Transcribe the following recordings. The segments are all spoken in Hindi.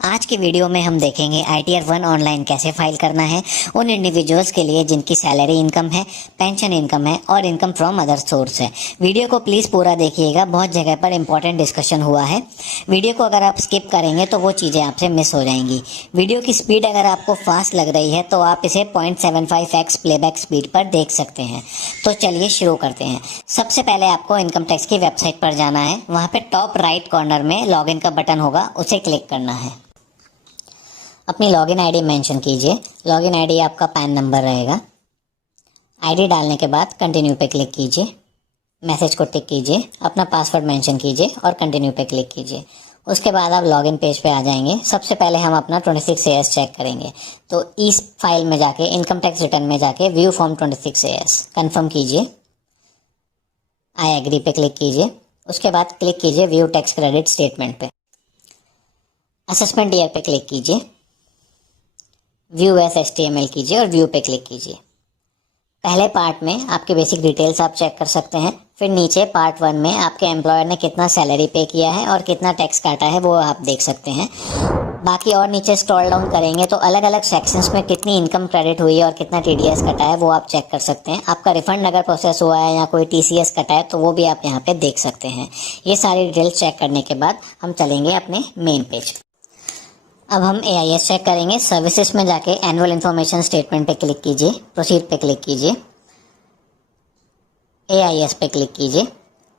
आज की वीडियो में हम देखेंगे ITR 1 ऑनलाइन कैसे फाइल करना है उन इंडिविजुअल्स के लिए जिनकी सैलरी इनकम है, पेंशन इनकम है और इनकम फ्रॉम अदर सोर्स है। वीडियो को प्लीज़ पूरा देखिएगा, बहुत जगह पर इंपॉर्टेंट डिस्कशन हुआ है। वीडियो को अगर आप स्किप करेंगे तो वो चीज़ें आपसे मिस हो जाएंगी। वीडियो की स्पीड अगर आपको फास्ट लग रही है तो आप इसे 0.75x प्लेबैक स्पीड पर देख सकते हैं। तो चलिए शुरू करते हैं। सबसे पहले आपको इनकम टैक्स की वेबसाइट पर जाना है। वहाँ पे टॉप राइट कॉर्नर में लॉगिन का बटन होगा, उसे क्लिक करना है। अपनी लॉगिन आईडी मेंशन कीजिए। लॉगिन आईडी आपका पैन नंबर रहेगा। आईडी डालने के बाद कंटिन्यू पे क्लिक कीजिए। मैसेज को टिक कीजिए, अपना पासवर्ड मेंशन कीजिए और कंटिन्यू पे क्लिक कीजिए। उसके बाद आप लॉगिन पेज पे आ जाएंगे। सबसे पहले हम अपना 26 AS चेक करेंगे। तो इस फाइल में जाके इनकम टैक्स रिटर्न में जाके व्यू फॉर्म 26 AS कन्फर्म कीजिए। आई एग्री पे क्लिक कीजिए। उसके बाद क्लिक कीजिए व्यू टैक्स क्रेडिट स्टेटमेंट पे। असेसमेंट ईयर पे क्लिक कीजिए। व्यू एस HTML कीजिए और व्यू पे क्लिक कीजिए। पहले पार्ट में आपके बेसिक डिटेल्स आप चेक कर सकते हैं। फिर नीचे पार्ट 1 में आपके एम्प्लॉयर ने कितना सैलरी पे किया है और कितना टैक्स काटा है वो आप देख सकते हैं। बाकी और नीचे स्क्रॉल डाउन करेंगे तो अलग अलग सेक्शंस में कितनी इनकम क्रेडिट हुई है और कितना TDS कटा है वो आप चेक कर सकते हैं। आपका रिफंड अगर प्रोसेस हुआ है या कोई TCS कटा है तो वो भी आप यहाँ पे देख सकते हैं। ये सारी डिटेल्स चेक करने के बाद हम चलेंगे अपने मेन पेज। अब हम AIS चेक करेंगे। सर्विसेज में जाके एनुअल इन्फॉर्मेशन स्टेटमेंट पे क्लिक कीजिए, प्रोसीड पे क्लिक कीजिए, AIS पे क्लिक कीजिए।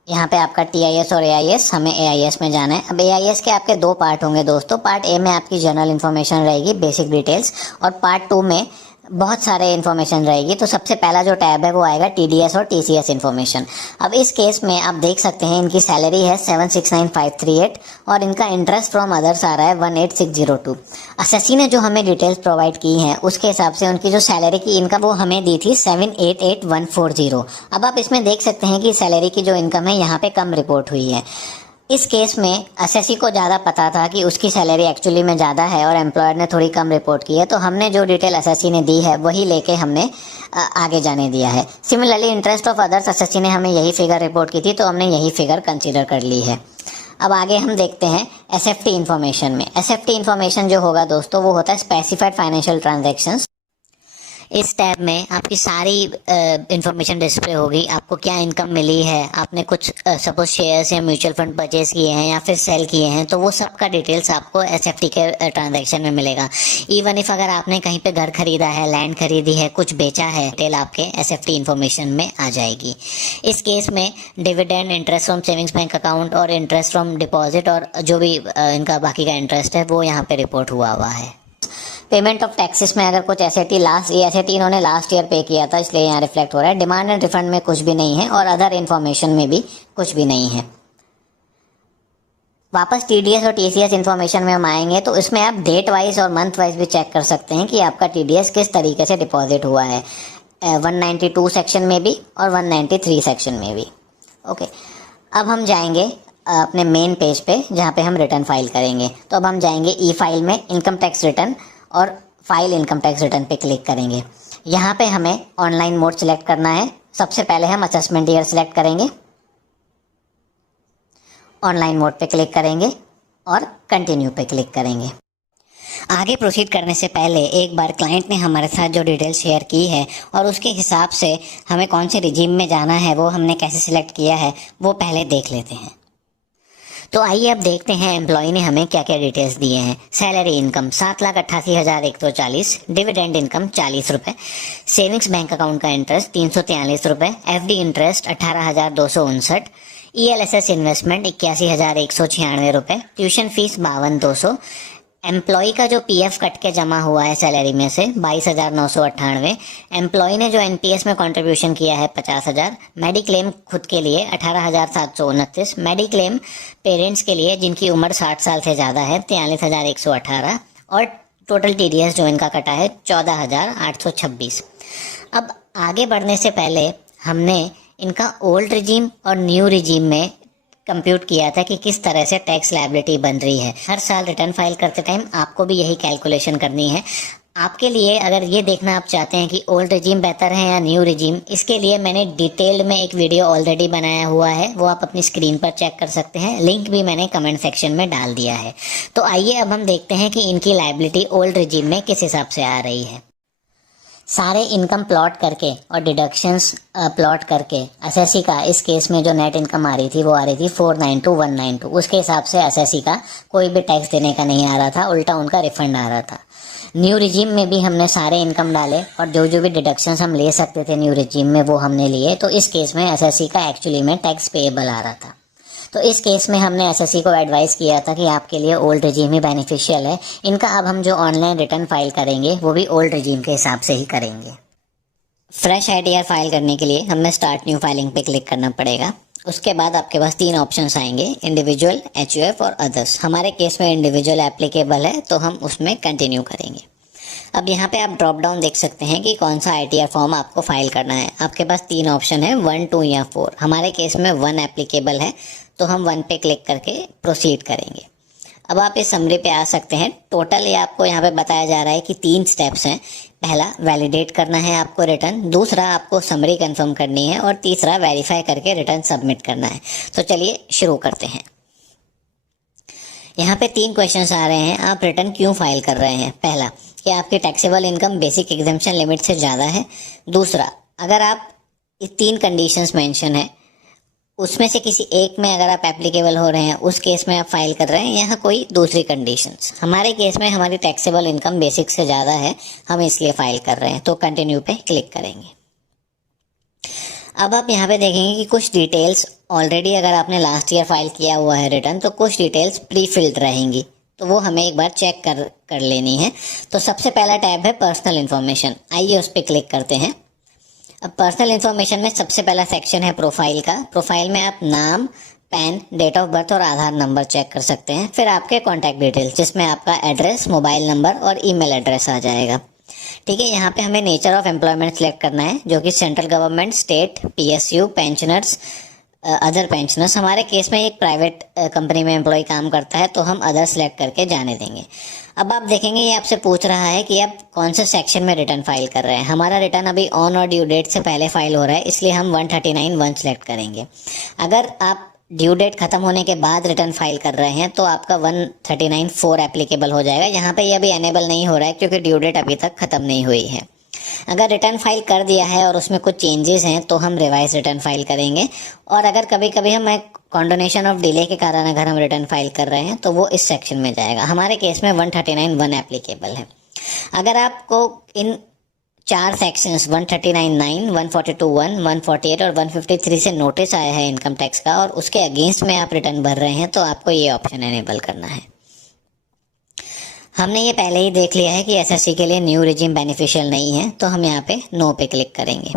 यहाँ पे आपका TIS और AIS, हमें AIS में जाना है। अब AIS के आपके दो पार्ट होंगे दोस्तों। पार्ट A में आपकी जनरल इन्फॉर्मेशन रहेगी, बेसिक डिटेल्स, और पार्ट 2 में बहुत सारे इन्फॉर्मेशन रहेगी। तो सबसे पहला जो टैब है वो आएगा TDS और TCS इन्फॉर्मेशन। अब इस केस में आप देख सकते हैं इनकी सैलरी है 769,538 और इनका इंटरेस्ट फ्रॉम अदर्स आ रहा है 18,602। असेसी ने जो हमें डिटेल्स प्रोवाइड की हैं उसके हिसाब से उनकी जो सैलरी की इनकम वो हमें दी थी 788,140। अब आप इसमें देख सकते हैं कि सैलरी की जो इनकम है यहाँ पे कम रिपोर्ट हुई है। इस केस में असेसी को ज़्यादा पता था कि उसकी सैलरी एक्चुअली में ज़्यादा है और एम्प्लॉयर ने थोड़ी कम रिपोर्ट की है, तो हमने जो डिटेल असेसी ने दी है वही लेके हमने आगे जाने दिया है। Similarly interest of others assessee ने हमें यही फिगर रिपोर्ट की थी तो हमने यही फिगर कंसीडर कर ली है। अब आगे हम देखते हैं SFT इन्फॉर्मेशन में। SFT इन्फॉर्मेशन जो होगा दोस्तों वो होता है स्पेसिफाइड फाइनेंशियल ट्रांजैक्शंस। इस टैब में आपकी सारी इन्फॉर्मेशन डिस्प्ले होगी। आपको क्या इनकम मिली है, आपने कुछ सपोज शेयर्स या म्यूचुअल फंड परचेज किए हैं या फिर सेल किए हैं, तो वो सब का डिटेल्स आपको SFT के ट्रांजैक्शन में मिलेगा। इवन इफ अगर आपने कहीं पे घर खरीदा है, लैंड खरीदी है, कुछ बेचा है, डिटेल आपके SFT इन्फॉर्मेशन में आ जाएगी। इस केस में dividend, interest from savings bank account और इंटरेस्ट फ्रॉम डिपॉजिट और जो भी इनका बाकी का इंटरेस्ट है वो यहाँ पे रिपोर्ट हुआ है। पेमेंट ऑफ टैक्सेस में अगर कुछ एसेटी इन्होंने लास्ट ईयर पे किया था इसलिए यहाँ रिफ्लेक्ट हो रहा है। डिमांड एंड रिफंड में कुछ भी नहीं है और अदर इन्फॉर्मेशन में भी कुछ भी नहीं है। वापस TDS और TCS इन्फॉर्मेशन में हम आएंगे तो इसमें आप डेट वाइज और मंथ वाइज भी चेक कर सकते हैं कि आपका TDS किस तरीके से डिपॉजिट हुआ है, 192 सेक्शन में भी और 193 सेक्शन में भी। ओके, अब हम जाएंगे अपने मेन पेज पे जहाँ पे हम रिटर्न फाइल करेंगे। तो अब हम जाएंगे ई फाइल में, इनकम टैक्स रिटर्न, और फाइल इनकम टैक्स रिटर्न पे क्लिक करेंगे। यहाँ पे हमें ऑनलाइन मोड सिलेक्ट करना है। सबसे पहले हम असेसमेंट ईयर सिलेक्ट करेंगे, ऑनलाइन मोड पे क्लिक करेंगे और कंटिन्यू पे क्लिक करेंगे। आगे प्रोसीड करने से पहले एक बार क्लाइंट ने हमारे साथ जो डिटेल शेयर की है और उसके हिसाब से हमें कौन से रिजीम में जाना है, वो हमने कैसे सिलेक्ट किया है, वो पहले देख लेते हैं। तो आइए अब देखते हैं एम्प्लॉय ने हमें क्या क्या डिटेल्स दिए हैं। सैलरी इनकम 7,88,140, डिविडेंड इनकम 40 रुपये, सेविंग्स बैंक अकाउंट का इंटरेस्ट 343 रुपये, FD इंटरेस्ट 18,259, ELSS इन्वेस्टमेंट 81,196 रुपये, ट्यूशन फीस 52,200, एम्प्लॉय का जो PF कट के जमा हुआ है सैलरी में से 22,998, एम्प्लॉय ने जो NPS में कंट्रीब्यूशन किया है 50,000, मेडिक्लेम खुद के लिए 18,729, मेडिक्लेम पेरेंट्स के लिए जिनकी उम्र 60 साल से ज़्यादा है 43,118 और टोटल TDS जो इनका कटा है 14,826। अब आगे बढ़ने से पहले हमने इनका ओल्ड रिजीम और न्यू रिजीम में कंप्यूट किया था कि किस तरह से टैक्स लायबिलिटी बन रही है। हर साल रिटर्न फाइल करते टाइम आपको भी यही कैलकुलेशन करनी है। आपके लिए अगर ये देखना आप चाहते हैं कि ओल्ड रिजीम बेहतर है या न्यू रिजीम, इसके लिए मैंने डिटेल्ड में एक वीडियो ऑलरेडी बनाया हुआ है, वो आप अपनी स्क्रीन पर चेक कर सकते हैं। लिंक भी मैंने कमेंट सेक्शन में डाल दिया है। तो आइए अब हम देखते हैं कि इनकी लायबिलिटी ओल्ड रिजीम में किस हिसाब से आ रही है। सारे इनकम प्लॉट करके और डिडक्शंस प्लॉट करके एसएससी का इस केस में जो नेट इनकम आ रही थी वो आ रही थी 492,192। उसके हिसाब से एसएससी का कोई भी टैक्स देने का नहीं आ रहा था, उल्टा उनका रिफंड आ रहा था। न्यू रिजीम में भी हमने सारे इनकम डाले और जो जो भी डिडक्शंस हम ले सकते थे न्यू रिजीम में वो हमने लिए। तो इस केस में एसएससी का एक्चुअली में टैक्स पेएबल आ रहा था। तो इस केस में हमने एसएससी को एडवाइस किया था कि आपके लिए ओल्ड रिजीम ही बेनिफिशियल है। इनका अब हम जो ऑनलाइन रिटर्न फाइल करेंगे वो भी ओल्ड रिजीम के हिसाब से ही करेंगे। फ्रेश आईटीआर फाइल करने के लिए हमें स्टार्ट न्यू फाइलिंग पे क्लिक करना पड़ेगा। उसके बाद आपके पास 3 ऑप्शंस आएंगे, इंडिविजुअल, एचयूएफ और अदर्स। हमारे केस में इंडिविजुअल एप्लीकेबल है तो हम उसमें कंटिन्यू करेंगे। अब यहाँ पे आप ड्रॉप डाउन देख सकते हैं कि कौन सा आईटीआर फॉर्म आपको फाइल करना है। आपके पास 3 ऑप्शन है, 1, 2 या 4। हमारे केस में 1 एप्लीकेबल है तो हम 1 पे क्लिक करके प्रोसीड करेंगे। अब आप इस समरी पे आ सकते हैं। टोटल ये आपको यहाँ पे बताया जा रहा है कि 3 स्टेप्स हैं। पहला वैलिडेट करना है आपको रिटर्न, दूसरा आपको समरी कंफर्म करनी है और तीसरा वेरीफाई करके रिटर्न सबमिट करना है। तो चलिए शुरू करते हैं। यहाँ पे 3 क्वेश्चंस आ रहे हैं, आप रिटर्न क्यों फाइल कर रहे हैं। पहला कि आपकी taxable income basic exemption limit से ज़्यादा है। दूसरा, अगर आप 3 कंडीशंस मेंशन है उसमें से किसी एक में अगर आप एप्लीकेबल हो रहे हैं उस केस में आप फाइल कर रहे हैं, यहाँ कोई दूसरी कंडीशंस। हमारे केस में हमारी टैक्सेबल इनकम बेसिक से ज़्यादा है, हम इसलिए फाइल कर रहे हैं। तो कंटिन्यू पे क्लिक करेंगे। अब आप यहाँ पे देखेंगे कि कुछ डिटेल्स ऑलरेडी अगर आपने लास्ट ईयर फाइल किया हुआ है रिटर्न तो कुछ डिटेल्स प्री फिल्ड रहेंगी, तो वो हमें एक बार चेक कर लेनी है। तो सबसे पहला टैब है पर्सनल इन्फॉर्मेशन। आइए उस पर क्लिक करते हैं। अब पर्सनल इन्फॉर्मेशन में सबसे पहला सेक्शन है प्रोफाइल का। प्रोफाइल में आप नाम, पैन, डेट ऑफ बर्थ और आधार नंबर चेक कर सकते हैं। फिर आपके कॉन्टैक्ट डिटेल्स जिसमें आपका एड्रेस, मोबाइल नंबर और ईमेल एड्रेस आ जाएगा। ठीक है, यहाँ पे हमें नेचर ऑफ एम्प्लॉयमेंट सेलेक्ट करना है जो कि central government, state, PSU, pensioners, other pensioners. हमारे केस में एक प्राइवेट कंपनी में एम्प्लॉय काम करता है तो हम अदर सेलेक्ट करके जाने देंगे। अब आप देखेंगे ये आपसे पूछ रहा है कि आप कौन से सेक्शन में रिटर्न फाइल कर रहे हैं। हमारा रिटर्न अभी ऑन और ड्यू डेट से पहले फाइल हो रहा है, इसलिए हम 139(1) सेलेक्ट करेंगे। अगर आप ड्यू डेट खत्म होने के बाद रिटर्न फाइल कर रहे हैं तो आपका 139(4) एप्लीकेबल हो जाएगा। यहाँ पे ये अभी एनेबल नहीं हो रहा है क्योंकि ड्यू डेट अभी तक खत्म नहीं हुई है। अगर रिटर्न फाइल कर दिया है और उसमें कुछ चेंजेस हैं तो हम रिवाइज रिटर्न फाइल करेंगे। और अगर कभी कभी हम कॉन्डोनेशन ऑफ डिले के कारण अगर हम रिटर्न फाइल कर रहे हैं तो वो इस सेक्शन में जाएगा। हमारे केस में 139(1) एप्लीकेबल है। अगर आपको इन 4 सेक्शंस 139(9), 142(1), 148 और 153 से नोटिस आया है इनकम टैक्स का और उसके अगेंस्ट में आप रिटर्न भर रहे हैं तो आपको ये ऑप्शन एनेबल करना है। हमने ये पहले ही देख लिया है कि एसएससी के लिए न्यू रिजीम बेनिफिशियल नहीं है, तो हम यहाँ पे नो पे क्लिक करेंगे।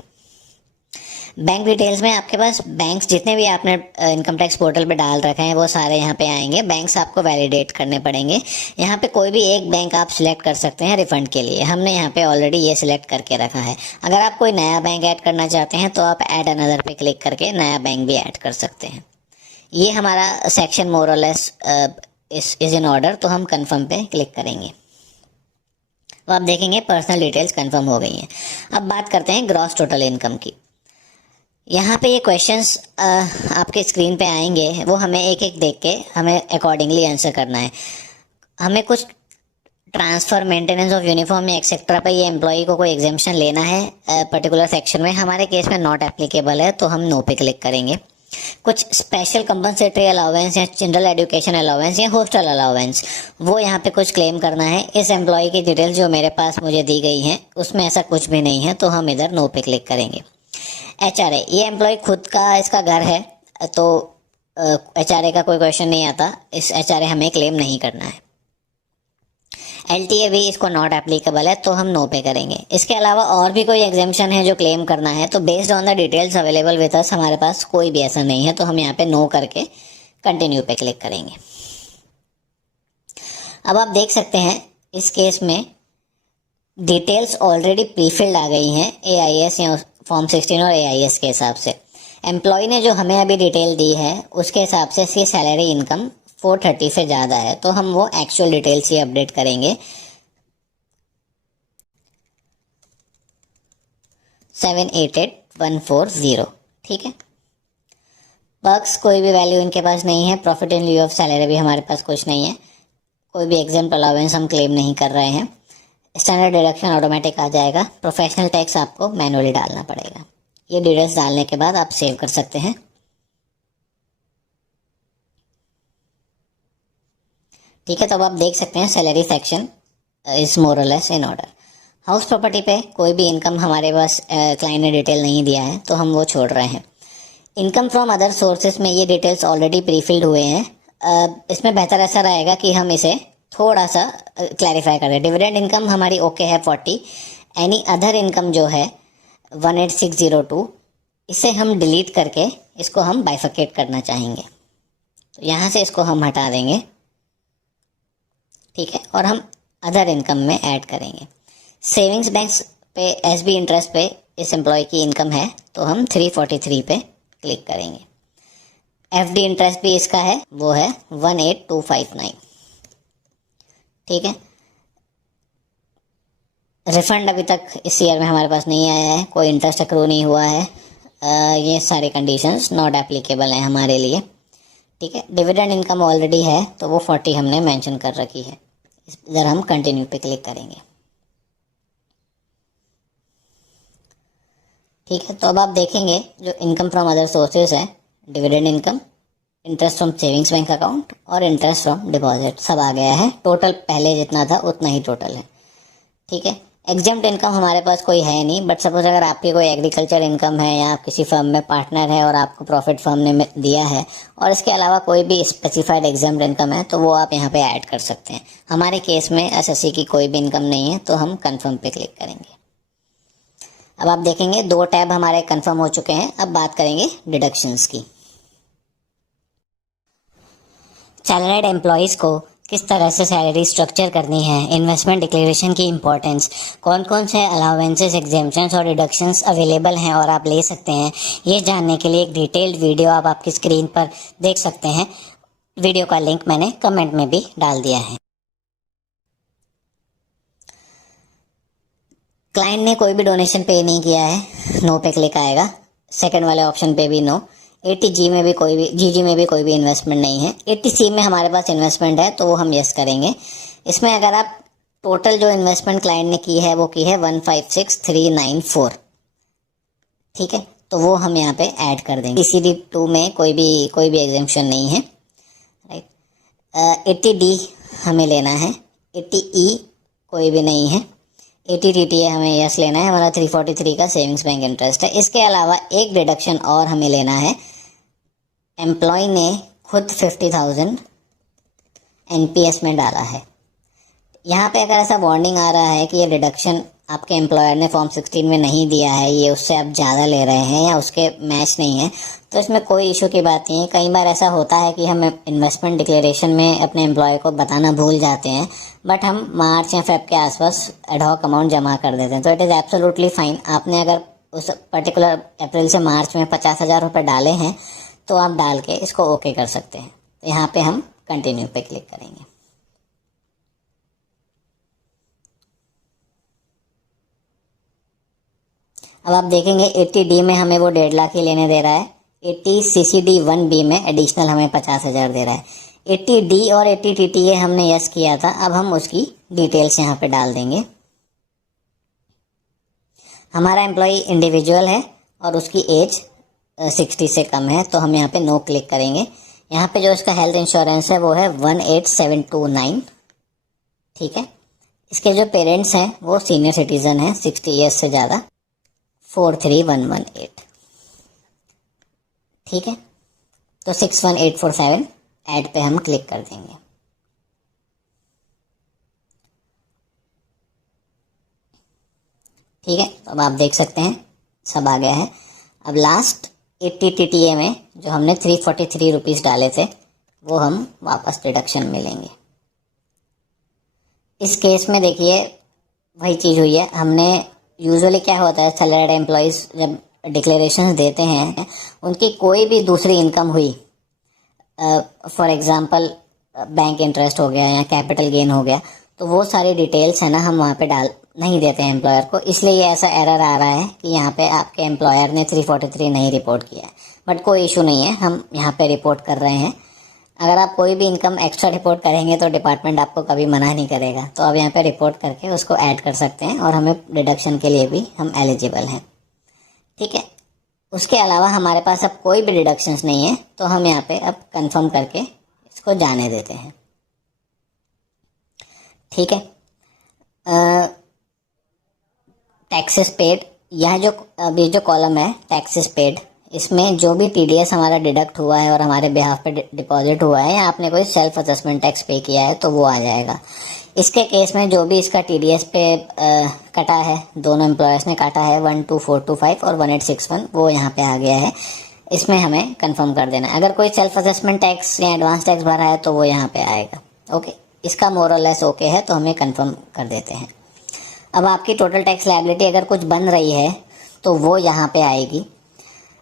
बैंक डिटेल्स में आपके पास बैंक्स जितने भी आपने इनकम टैक्स पोर्टल पे डाल रखे हैं वो सारे यहाँ पे आएंगे। बैंक्स आपको वैलिडेट करने पड़ेंगे। यहाँ पे कोई भी एक बैंक आप सिलेक्ट कर सकते हैं रिफंड के लिए। हमने यहाँ पे ऑलरेडी ये सिलेक्ट करके रखा है। अगर आप कोई नया बैंक ऐड करना चाहते हैं तो आप ऐड अनदर पे क्लिक करके नया बैंक भी ऐड कर सकते हैं। ये हमारा सेक्शन मोर और लेस इज इन ऑर्डर, तो हम कन्फर्म पे क्लिक करेंगे। तो आप देखेंगे पर्सनल डिटेल्स कंफर्म हो गई हैं। अब बात करते हैं ग्रॉस टोटल इनकम की। यहाँ पे ये क्वेश्चंस आपके स्क्रीन पे आएंगे, वो हमें एक एक देख के हमें अकॉर्डिंगली आंसर करना है। हमें कुछ ट्रांसफ़र, मेंटेनेंस ऑफ यूनिफॉर्म या एक्सेट्रा पे ये एम्प्लॉई को कोई एग्जेम्पशन लेना है पर्टिकुलर सेक्शन में। हमारे केस में नॉट एप्लीकेबल है तो हम नो पे क्लिक करेंगे। कुछ स्पेशल कंपनसेटरी अलाउंस या जनरल एजुकेशन अलाउंस या हॉस्टल अलाउंस, वो यहाँ पे कुछ क्लेम करना है। इस एम्प्लॉय की डिटेल्स जो मेरे पास मुझे दी गई हैं उसमें ऐसा कुछ भी नहीं है तो हम इधर नो पे क्लिक करेंगे। एचआरए, ये एम्प्लॉय खुद का इसका घर है तो एचआरए का कोई क्वेश्चन नहीं आता, इस एचआरए हमें क्लेम नहीं करना है। एलटीए भी इसको नॉट एप्लीकेबल है तो हम नो पे करेंगे। इसके अलावा और भी कोई एग्जेम्पशन है जो क्लेम करना है तो based on the details available with us हमारे पास कोई भी ऐसा नहीं है तो हम यहाँ पे नो करके कंटिन्यू पे क्लिक करेंगे। अब आप देख सकते हैं इस केस में डिटेल्स ऑलरेडी प्रीफिल्ड आ गई हैं एआईएस या फॉर्म 16 और एआईएस के हिसाब से। एम्प्लॉय ने जो हमें अभी डिटेल दी है उसके हिसाब से इसकी सैलरी इनकम 430 से ज़्यादा है तो हम वो एक्चुअल डिटेल्स ही अपडेट करेंगे। 788,140। ठीक है। पर्क्स कोई भी वैल्यू इनके पास नहीं है। प्रॉफिट इन लिeu ऑफ सैलरी भी हमारे पास कुछ नहीं है। कोई भी एग्जाम्पल अलाउंस हम क्लेम नहीं कर रहे हैं। स्टैंडर्ड डिडक्शन ऑटोमेटिक आ जाएगा। प्रोफेशनल टैक्स आपको मैनुअली डालना पड़ेगा। ये डिटेल्स डालने के बाद आप सेव कर सकते हैं। ठीक है, तो अब आप देख सकते हैं सैलरी सेक्शन इज मोर और less in order. House property पे कोई भी इनकम हमारे पास क्लाइंट ने डिटेल नहीं दिया है, तो हम वो छोड़ रहे हैं। इनकम फ्रॉम अदर सोर्सेज में ये डिटेल्स ऑलरेडी प्रीफिल्ड हुए हैं। इसमें बेहतर ऐसा रहेगा कि हम इसे थोड़ा सा क्लैरिफाई करें। डिविडेंड इनकम हमारी ओके है 40। एनी अदर इनकम जो है 18602, इसे हम डिलीट करके इसको हम बाइफिकेट करना चाहेंगे। तो यहाँ से इसको हम हटा देंगे। ठीक है, और हम अदर इनकम में ऐड करेंगे। सेविंग्स बैंक्स पे एसबी इंटरेस्ट पे इस एम्प्लॉय की इनकम है, तो हम 343 पे क्लिक करेंगे। एफडी इंटरेस्ट भी इसका है, वो है 18259। ठीक है। रिफंड अभी तक इस ईयर में हमारे पास नहीं आया है, कोई इंटरेस्ट अक्रू नहीं हुआ है। ये सारे कंडीशंस नॉट एप्लीकेबल हैं हमारे लिए। ठीक है। डिविडेंड इनकम ऑलरेडी है, तो वो 40 हमने मेंशन कर रखी है। इधर हम कंटिन्यू पे क्लिक करेंगे। ठीक है, तो अब आप देखेंगे जो इनकम फ्रॉम अदर सोर्सेज है, dividend income, interest from savings bank account और इंटरेस्ट फ्रॉम डिपॉजिट सब आ गया है। टोटल पहले जितना था उतना ही टोटल है। ठीक है। एग्जाम्प्ट इनकम हमारे पास कोई है नहीं, बट सपोज अगर आपकी कोई एग्रीकल्चर इनकम है या आप किसी फर्म में पार्टनर है और आपको प्रॉफिट फर्म ने दिया है और इसके अलावा कोई भी स्पेसिफाइड एग्जाम्प्ट इनकम है, तो वो आप यहाँ पे ऐड कर सकते हैं। हमारे केस में एसएससी की कोई भी इनकम नहीं है, तो हम कन्फर्म पे क्लिक करेंगे। अब आप देखेंगे 2 टैब हमारे कंफर्म हो चुके हैं। अब बात करेंगे डिडक्शंस की। सैलरीड एम्प्लॉयज़ को किस तरह से सैलरी स्ट्रक्चर करनी है, इन्वेस्टमेंट डिक्लेरेशन की इंपॉर्टेंस, कौन कौन से अलाउंसेस, एग्जेम्पशंस और डिडक्शंस अवेलेबल हैं और आप ले सकते हैं, ये जानने के लिए एक डिटेल्ड वीडियो आप आपकी स्क्रीन पर देख सकते हैं। वीडियो का लिंक मैंने कमेंट में भी डाल दिया है। क्लाइंट ने कोई भी डोनेशन पे नहीं किया है, नो पे क्लिक आएगा। सेकंड वाले ऑप्शन पे भी नो। 80G में भी कोई भी, GG में भी कोई भी इन्वेस्टमेंट नहीं है। 80C में हमारे पास इन्वेस्टमेंट है, तो वो हम यस करेंगे। इसमें अगर आप टोटल जो इन्वेस्टमेंट क्लाइंट ने की है वो की है 156,394। ठीक है, तो वो हम यहाँ पे ऐड कर देंगे। TCD2 में कोई भी एग्जेम्पशन नहीं है। राइट। 80D हमें लेना है। 80E कोई भी नहीं है। 80TTA हमें यस लेना है। हमारा 343 का सेविंग्स बैंक इंटरेस्ट है। इसके अलावा एक डिडक्शन और हमें लेना है। एम्प्लॉय ने खुद 50,000 NPS में डाला है। यहाँ पे अगर ऐसा वार्निंग आ रहा है कि ये डिडक्शन आपके एम्प्लॉयर ने फॉर्म 16 में नहीं दिया है, ये उससे आप ज़्यादा ले रहे हैं या उसके मैच नहीं है, तो इसमें कोई इशू की बात नहीं है। कई बार ऐसा होता है कि हम इन्वेस्टमेंट डिक्लेरेशन में अपने एम्प्लॉय को बताना भूल जाते हैं, बट हम मार्च या फेब के आसपास एडहॉक अमाउंट जमा कर देते हैं, तो इट इज़ एब्सोल्युटली फाइन। आपने अगर उस पर्टिकुलर अप्रैल से मार्च में 50,000 रुपये डाले हैं, तो आप डाल के इसको ओके कर सकते हैं। तो यहाँ पे हम कंटिन्यू पे क्लिक करेंगे। अब आप देखेंगे 80D में हमें वो 1.5 लाख ही लेने दे रहा है। 80 CCD1B में एडिशनल हमें 50,000 दे रहा है। 80D और 80TTA हमने यस किया था। अब हम उसकी डिटेल्स यहाँ पे डाल देंगे। हमारा एम्प्लॉय इंडिविजुअल है और उसकी एज 60 से कम है, तो हम यहाँ पे नो क्लिक करेंगे। यहाँ पे जो इसका हेल्थ इंश्योरेंस है वो है 18729। ठीक है। इसके जो पेरेंट्स हैं वो सीनियर सिटीजन हैं, 60 ईयर्स से ज़्यादा, 43118। ठीक है, तो 61847 ऐड पे हम क्लिक कर देंगे। ठीक है, तो अब आप देख सकते हैं सब आ गया है। अब लास्ट 80TTA में जो हमने 343 रुपीज़ डाले थे वो हम वापस डिडक्शन में लेंगे। इस केस में देखिए वही चीज़ हुई है। हमने यूजुअली क्या होता है, सैलरीड एम्प्लॉयज़ जब डिक्लेरेशंस देते हैं, उनकी कोई भी दूसरी इनकम हुई, फॉर एग्जांपल बैंक इंटरेस्ट हो गया या कैपिटल गेन हो गया, तो वो सारी डिटेल्स है ना हम वहाँ पे डाल नहीं देते हैं एम्प्लॉयर को, इसलिए ये ऐसा एरर आ रहा है कि यहाँ पे आपके एम्प्लॉयर ने 343 नहीं रिपोर्ट किया है। बट कोई इशू नहीं है, हम यहाँ पे रिपोर्ट कर रहे हैं। अगर आप कोई भी इनकम एक्स्ट्रा रिपोर्ट करेंगे तो डिपार्टमेंट आपको कभी मना नहीं करेगा, तो आप यहाँ पे रिपोर्ट करके उसको ऐड कर सकते हैं और हमें डिडक्शन के लिए भी हम एलिजिबल हैं। ठीक है, उसके अलावा हमारे पास अब कोई भी डिडक्शंस नहीं है, तो हम यहाँ पे अब कंफर्म करके इसको जाने देते हैं। ठीक है, टैक्सेस पेड, यह जो अभी जो कॉलम है टैक्सेस पेड, इसमें जो भी टीडीएस हमारा डिडक्ट हुआ है और हमारे बिहाफ पे डिपॉजिट हुआ है या आपने कोई सेल्फ असेसमेंट टैक्स पे किया है तो वो आ जाएगा। इसके केस में जो भी इसका टीडीएस पे कटा है, दोनों एम्प्लॉयर्स ने काटा है 12425 और 1861, वो यहाँ पे आ गया है। इसमें हमें कंफर्म कर देना है। अगर कोई सेल्फ असेसमेंट टैक्स या एडवांस टैक्स भरा है तो वो यहाँ पे आएगा। ओके, इसका मोर और लेस ओके है तो हमें कंफर्म कर देते हैं। अब आपकी टोटल टैक्स लायबिलिटी अगर कुछ बन रही है तो वो यहाँ पे आएगी।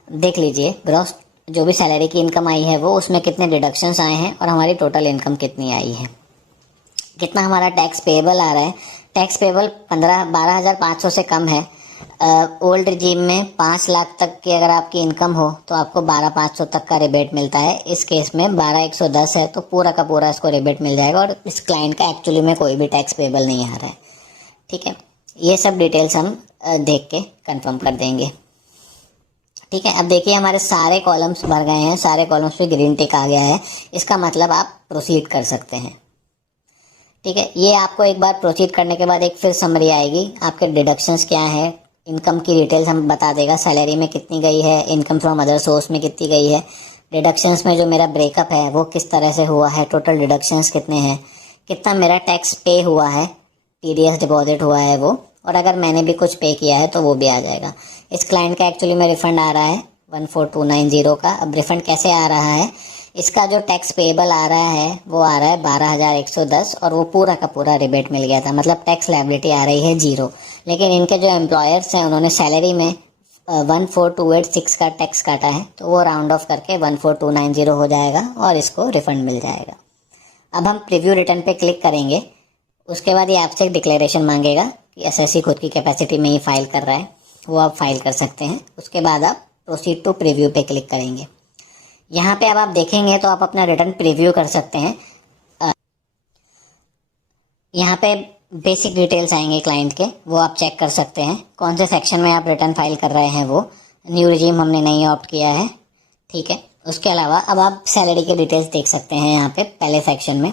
देख लीजिए ग्रॉस जो भी सैलरी की इनकम आई है वो, उसमें कितने डिडक्शंस आए हैं और हमारी टोटल इनकम कितनी आई है, कितना हमारा टैक्स पेएबल आ रहा है। टैक्स पेएबल 12,500 से कम है। ओल्ड रिजीम में 5 लाख तक की अगर आपकी इनकम हो तो आपको 12,500 तक का रिबेट मिलता है। इस केस में 12,110 है तो पूरा का पूरा इसको रिबेट मिल जाएगा और इस क्लाइंट का एक्चुअली में कोई भी टैक्स पेएबल नहीं आ रहा है। ठीक है, ये सब डिटेल्स हम देख के कंफर्म कर देंगे। ठीक है, अब देखिए हमारे सारे कॉलम्स भर गए हैं, सारे कॉलम्स पे ग्रीन टिक आ गया है, इसका मतलब आप प्रोसीड कर सकते हैं। ठीक है, ये आपको एक बार प्रोसीड करने के बाद एक फिर समरी आएगी, आपके डिडक्शंस क्या है, इनकम की डिटेल्स हम बता देगा, सैलरी में कितनी गई है, इनकम फ्रॉम अदर सोर्स में कितनी गई है, डिडक्शंस में जो मेरा ब्रेकअप है वो किस तरह से हुआ है, टोटल डिडक्शंस कितने हैं, कितना मेरा टैक्स पे हुआ है, टीडीएस डिपॉजिट हुआ है वो, और अगर मैंने भी कुछ पे किया है तो वो भी आ जाएगा। इस क्लाइंट का एक्चुअली में रिफंड आ रहा है 14290 का। अब रिफंड कैसे आ रहा है, इसका जो टैक्स पेएबल आ रहा है वो आ रहा है 12,110 और वो पूरा का पूरा रिबेट मिल गया था, मतलब टैक्स लायबिलिटी आ रही है 0। लेकिन इनके जो एम्प्लॉयर्स हैं उन्होंने सैलरी में 14,286 का टैक्स काटा है तो वो राउंड ऑफ करके 14290 हो जाएगा और इसको रिफंड मिल जाएगा। अब हम प्रीव्यू रिटर्न पे क्लिक करेंगे, उसके बाद ये आपसे एक डिक्लेरेशन मांगेगा कि एसएससी खुद की कैपेसिटी में ही फाइल कर रहा है, वो आप फाइल कर सकते हैं। उसके बाद आप प्रोसीड टू प्रीव्यू पे क्लिक करेंगे। यहाँ पे अब आप देखेंगे तो आप अपना रिटर्न प्रीव्यू कर सकते हैं। यहाँ पे बेसिक डिटेल्स आएंगे क्लाइंट के, वो आप चेक कर सकते हैं कौन से सेक्शन में आप रिटर्न फाइल कर रहे हैं। वो न्यू रिजीम हमने नहीं ऑप्ट किया है। ठीक है, उसके अलावा अब आप सैलरी के डिटेल्स देख सकते हैं यहाँ पे पहले सेक्शन में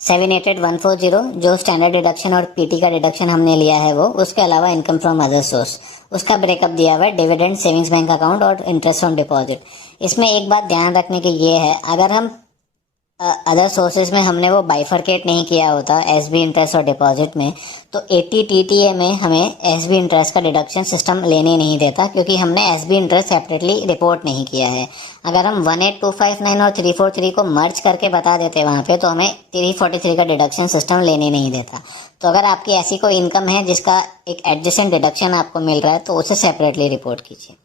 788,140 जो स्टैंडर्ड डिडक्शन और पीटी का डिडक्शन हमने लिया है वो, उसके अलावा इनकम फ्रॉम अदर सोर्स उसका ब्रेकअप दिया हुआ है, डिविडेंड, सेविंग्स बैंक अकाउंट और इंटरेस्ट ऑन डिपॉजिट। इसमें एक बात ध्यान रखने की ये है, अगर हम अदर सोर्सेज में हमने वो बाइफरकेट नहीं किया होता एसबी इंटरेस्ट और डिपॉजिट में, तो 80 टीटीए में हमें एसबी इंटरेस्ट का डिडक्शन सिस्टम लेने नहीं देता, क्योंकि हमने एसबी इंटरेस्ट सेपरेटली रिपोर्ट नहीं किया है। अगर हम 18259 और 343 को मर्ज करके बता देते वहाँ पे तो हमें 343 का डिडक्शन सिस्टम लेने नहीं देता। तो अगर आपकी ऐसी कोई इनकम है जिसका एक एडजेसेंट डिडक्शन आपको मिल रहा है तो उसे सेपरेटली रिपोर्ट कीजिए।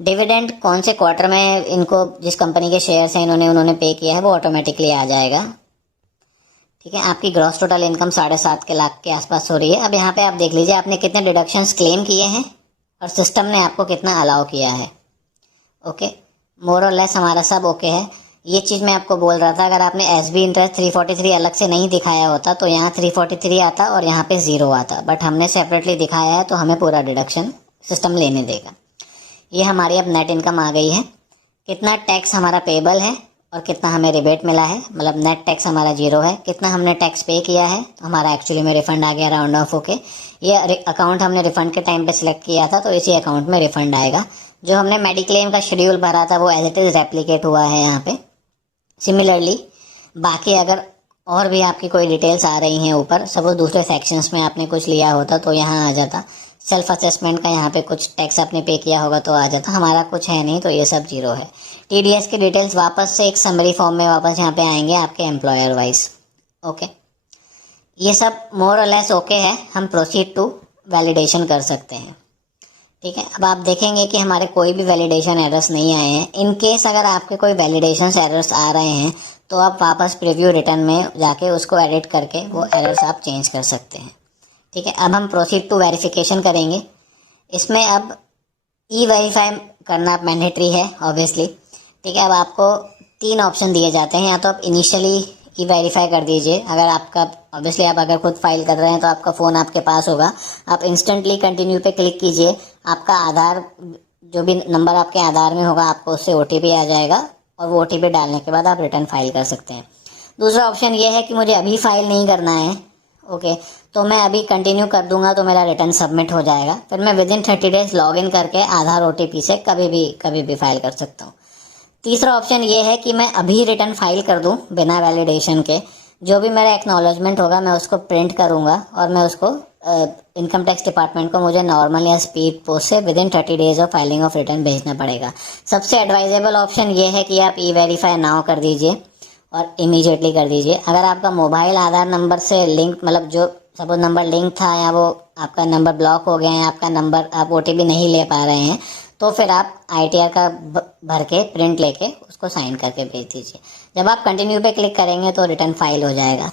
डिविडेंड कौन से क्वार्टर में इनको जिस कंपनी के शेयर्स हैं उन्होंने पे किया है वो ऑटोमेटिकली आ जाएगा। ठीक है, आपकी ग्रॉस टोटल इनकम 7.5 लाख के आसपास हो रही है। अब यहाँ पे आप देख लीजिए आपने कितने डिडक्शंस क्लेम किए हैं और सिस्टम ने आपको कितना अलाउ किया है। ओके, मोर और लेस हमारा सब ओके है। ये चीज़ मैं आपको बोल रहा था, अगर आपने एसबी इंटरेस्ट 343 अलग से नहीं दिखाया होता तो यहाँ 343 आता और यहाँ पे 0 आता, बट हमने सेपरेटली दिखाया है तो हमें पूरा डिडक्शन सिस्टम लेने देगा। ये हमारी अब नेट इनकम आ गई है, कितना टैक्स हमारा पेएबल है और कितना हमें रिबेट मिला है, मतलब नेट टैक्स हमारा 0 है। कितना हमने टैक्स पे किया है तो हमारा एक्चुअली में रिफंड आ गया राउंड ऑफ होके। ये अकाउंट हमने रिफंड के टाइम पे सिलेक्ट किया था तो इसी अकाउंट में रिफंड आएगा। जो हमने मेडिक्लेम का शेड्यूल भरा था वो एज इट इज़ रेप्लिकेट हुआ है यहाँ पे। सिमिलरली बाकी अगर और भी आपकी कोई डिटेल्स आ रही हैं ऊपर, सपोज दूसरे सेक्शंस में आपने कुछ लिया होता तो यहाँ आ जाता। सेल्फ असेसमेंट का यहाँ पे कुछ टैक्स आपने पे किया होगा तो आ जाता, हमारा कुछ है नहीं तो ये सब 0 है। टीडीएस की डिटेल्स वापस से एक समरी फॉर्म में वापस यहाँ पे आएंगे आपके एम्प्लॉयर वाइज। ओके, ये सब मोर और लेस ओके है, हम प्रोसीड टू वैलिडेशन कर सकते हैं। ठीक है। अब आप देखेंगे कि हमारे कोई भी वैलिडेशन एरर्स नहीं आए हैं। इन केस अगर आपके कोई वैलिडेशन एरर्स आ रहे हैं तो आप वापस प्रीव्यू रिटर्न में जाके उसको एडिट करके वो एरर्स आप चेंज कर सकते हैं। ठीक है। अब हम प्रोसीड टू वेरिफिकेशन करेंगे। इसमें अब ई वेरीफाई करना मैंडेटरी है ऑब्वियसली। ठीक है। अब आपको 3 ऑप्शन दिए जाते हैं। या तो आप इनिशियली ई वेरीफाई कर दीजिए, अगर आपका ऑब्वियसली आप अगर खुद फाइल कर रहे हैं तो आपका फ़ोन आपके पास होगा, आप इंस्टेंटली कंटिन्यू पे क्लिक कीजिए। आपका आधार, जो भी नंबर आपके आधार में होगा, आपको उससे ओटीपी आ जाएगा और वो ओटीपी डालने के बाद आप रिटर्न फाइल कर सकते हैं। दूसरा ऑप्शन ये है कि मुझे अभी फाइल नहीं करना है, ओके, तो मैं अभी कंटिन्यू कर दूंगा तो मेरा रिटर्न सबमिट हो जाएगा। फिर मैं with in 30 days log in करके आधार ओटीपी से कभी भी फाइल कर सकता हूँ। तीसरा ऑप्शन ये है कि मैं अभी रिटर्न फाइल कर दूं बिना वैलिडेशन के। जो भी मेरा एक्नॉलेजमेंट होगा मैं उसको प्रिंट करूंगा और मैं उसको इनकम टैक्स डिपार्टमेंट को मुझे नॉर्मल या स्पीड पोस्ट से with in 30 days of filing of return भेजना पड़ेगा। सबसे एडवाइजेबल ऑप्शन ये है कि आप ई वेरीफाई नाउ कर दीजिए और इमीडिएटली कर दीजिए। अगर आपका मोबाइल आधार नंबर से लिंक, मतलब जो सपोज नंबर लिंक था या वो आपका नंबर ब्लॉक हो गया है, आपका नंबर आप ओटीपी नहीं ले पा रहे हैं, तो फिर आप आईटीआर का भर के प्रिंट लेके उसको साइन करके भेज दीजिए। जब आप कंटिन्यू पे क्लिक करेंगे तो रिटर्न फाइल हो जाएगा।